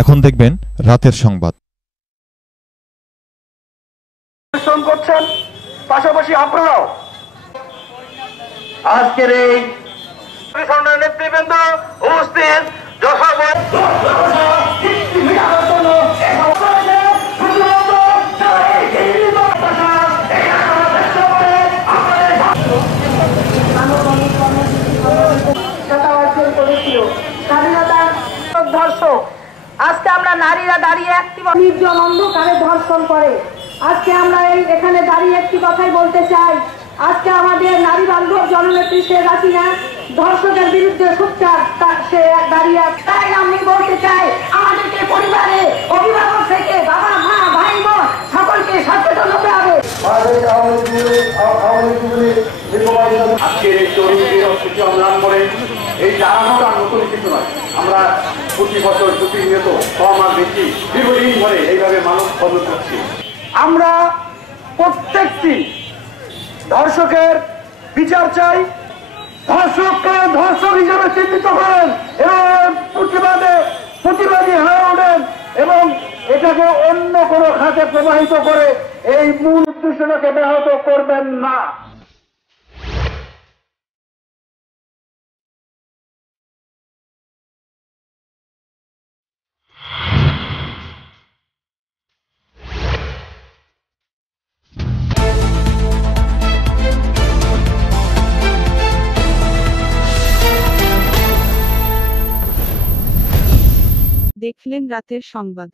এখন দেখবেন রাতের সংবাদ। করছেন পাশাপাশি আপনারাও আজকের এই নেতৃবৃন্দ উপস্থিত ধর্ষক আজকে আমরা নারীরা দাঁড়িয়ে একটি নির্জন অন্ধকারে ধর্ষণ করে আজকে আমরা এখানে দাঁড়িয়ে একটি কথাই বলতে চাই। আজকে আমাদের নারী বান্ধব জননেত্রী শেখ হাসিনা ধর্ষকের বিরুদ্ধে সোচ্চার সে দাঁড়িয়ে। তাই আমি বলতে চাই আমাদেরকে পরিবারে অভিভাবক থেকে বাবা মা ভাই বোন সকলকে সচেতন হতে হবে। আজকের এই তরুণদের সংগ্রাম করে এই জানানোটা নতুন কিছু নয়। আমরা প্রতি বছর প্রতিনিয়ত কম আর বেশি দীর্ঘদিন ধরে এইভাবে মানুষ বন্ধ করছি। আমরা প্রত্যেকটি ধর্ষকের বিচার চাই, ধর্ষককে ধর্ষক হিসেবে চিহ্নিত করেন এবং প্রতিবাদী হয়ে ওঠেন এবং এটাকে অন্য কোনো খাতে প্রবাহিত করে এই মূল উদ্দেশ্যটাকে ব্যাহত করবেন না। দেখলেন রাতের সংবাদ।